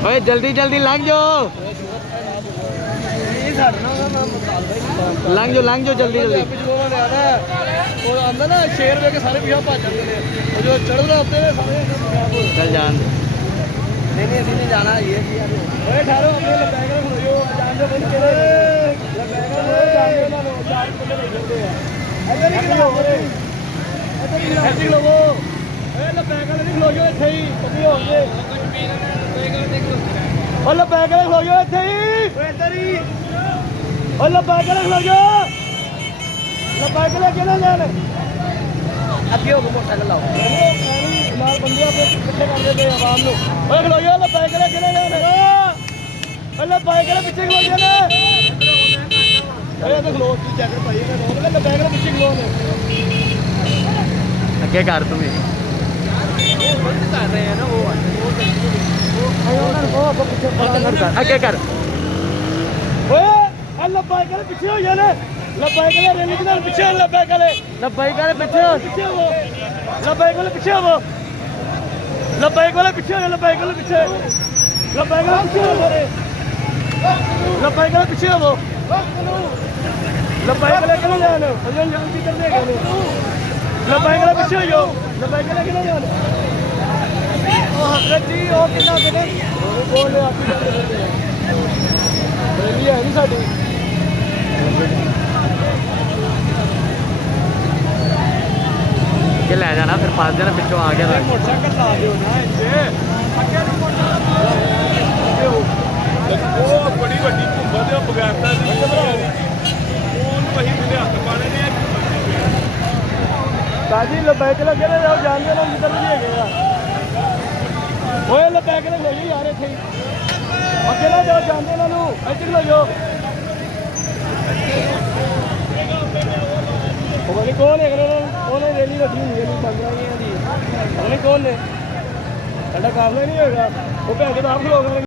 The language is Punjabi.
ਓਏ ਜਲਦੀ ਜਲਦੀ ਲੰਘ ਜਾਓ ਲੰਘ ਜਾਓ ਜਲਦੀ ਜਲਦੀ ਉਹ ਆਂਦਾ ਨਾ ਸ਼ੇਰ ਵੇਖ ਕੇ ਸਾਰੇ ਪਿਆ ਭੱਜ ਜਾਂਦੇ ਨੇ ਉਹ ਜੋ ਚੜ੍ਹਦਾ ਉੱਤੇ ਨੇ ਸਾਰੇ ਚੱਲ ਜਾਣ ਦੇ ਨਹੀਂ ਅਸੀਂ ਨਹੀਂ ਜਾਣਾ ਇਹ ਓਏ ਠਹਿਰੋ ਆਪਣੇ ਲਪੈਕ ਕੇ ਖੜੋ ਜਾਣ ਦੇ ਬੰਦ ਕਿਹੜੇ ਲਪੈਕ ਕੇ ਜਾਣ ਦੇ ਨਾ ਚਾਰ ਬੰਦੇ ਨਹੀਂ ਜਾਂਦੇ ਆ ਇੱਧਰ ਹੀ ਖੜੋ ਇੱਧਰ ਹੀ ਲਵੋ ਓਏ ਲਪੈਕ ਕੇ ਨਹੀਂ ਖੜੋ ਇੱਥੇ ਹੀ ਪੱਕੀ ਹੋ ਗਏ ਓ ਲਪੈਕ ਕੇ ਖੜੋ ਇੱਥੇ ਹੀ ਓਏ ਇੱਧਰ ਹੀ ਓ ਲਪੈਕ ਕੇ ਖੜੋ ਲਪੈਕ ਕੇ ਕਿਹਨਾਂ ਜਾਣ ਅੱਗੇ ਹੋ ਕੇ ਮੋਟਰਸਾਈਕਲ ਲਾਓ ਨਾਲ ਬੰਦੇ ਆਪੇ ਪਿੱਛੇ ਕਰਦੇ ਪਏ ਆਵਾਮ ਨੂੰ ਓਏ ਖਲੋ ਜਾ ਲੈ ਬਾਈਕ ਲੈ ਕਿਹਨੇ ਜਾਣ ਓਏ ਬਾਈਕ ਲੈ ਪਿੱਛੇ ਖਲੋ ਜਾ ਨੇ ਓਏ ਤੇ ਖਲੋ ਕੀ ਜੈਕਟ ਪਾਈ ਇਹਨੇ ਰੋਕ ਲੈ ਬਾਈਕ ਲੈ ਪਿੱਛੇ ਖਲੋ ਨੇ ਅੱਗੇ ਕਰ ਤੂੰ ਵੀ ਗਲਤ ਕਰ ਰਹੇ ਆ ਨਾ ਉਹ ਉਹਨਾਂ ਨੂੰ ਬਹੁਤ ਪਿੱਛੇ ਅੱਗੇ ਕਰ ਓਏ ਅੱਲਾ ਬਾਈਕ ਲੈ ਪਿੱਛੇ ਹੋ ਜਾ ਨੇ ਬਾਈਕ ਲੈ ਰੇਲੀ ਦੇ ਨਾਲ ਪਿੱਛੇ ਲੈ ਬਾਈਕ ਲੈ ਬਾਈਕਾਂ ਦੇ ਪਿੱਛੇ ਹੋ ਪਿੱਛੇ ਹੋ ਬਾਈਕ ਲੈ ਪਿੱਛੇ ਹੋ ਬਾਈਕ ਵਾਲੇ ਪਿੱਛੇ ਹੋ ਜਾ ਬਾਈਕ ਵਾਲੇ ਪਿੱਛੇ ਬਾਈਕ ਵਾਲੇ ਪਿੱਛੇ ਹੋ ਬਾਈਕ ਵਾਲੇ ਪਿੱਛੇ ਹੋ ਬਾਈਕ ਵਾਲੇ ਕਿਹਨੇ ਜਾਣ ਭਜਨ ਜਾਣ ਕੀ ਕਰਦੇ ਹੈਗੇ ਨੇ ਬਾਈਕ ਵਾਲੇ ਪਿੱਛੇ ਹੋ ਜਾਓ ਬਾਈਕ ਵਾਲੇ ਕਿਹਨੇ ਜਾਣ ਉਹ ਹਜ਼ਰਤ ਜੀ ਉਹ ਕਿੰਨਾ ਕਿਹਨੇ ਬੋਲ ਆਪੀ ਕਰਦੇ ਰੈਲੀ ਹੈ ਨਹੀਂ ਸਾਡੀ ਕਿ ਲੈ ਜਾਣਾ ਫਿਰ ਫਸ ਜਾਣਾ ਪਿੱਛੋਂ ਆ ਗਿਆ ਮੋਟਰਸਾਈਕਲ ਲਾ ਦਿਓ ਨਾ ਇੱਥੇ ਅੱਗੇ ਨੂੰ ਉਹ ਬੜੀ ਵੱਡੀ ਘੁੰਮਾ ਦੇ ਬਗੈਰਤਾ ਦੀ ਉਹਨੂੰ ਵਹੀ ਮੇਰੇ ਹੱਥ ਪਾਣੇ ਨੇ ਬਾਜੀ ਲਪੈਕ ਲੱਗੇ ਨੇ ਜਾਓ ਜਾਣਦੇ ਨਾ ਕਿੱਧਰ ਨਹੀਂ ਹੈਗੇ ਆ ਓਏ ਲਪੈਕ ਲੈ ਲੋ ਯਾਰ ਇੱਥੇ ਅੱਗੇ ਨਾ ਜਾਓ ਜਾਣਦੇ ਇਹਨਾਂ ਨੂੰ ਇੱਧਰ ਲੋ ਜਾਓ ਉਹ ਨਹੀਂ ਕੌਣ ਹੈ ਉਹਨੇ ਰੈਲੀ ਰੱਖੀ ਹੋਈ ਹੈ ਨਹੀਂ ਬੰਦ ਰਹੀਆਂ ਦੀ ਉਹਨੇ ਕੌਣ ਨੇ ਸਾਡਾ ਕਾਫਲਾ ਨਹੀਂ ਹੋਏਗਾ ਉਹ ਭੈਣ ਦੇ ਆਪ ਖਲੋਗਾ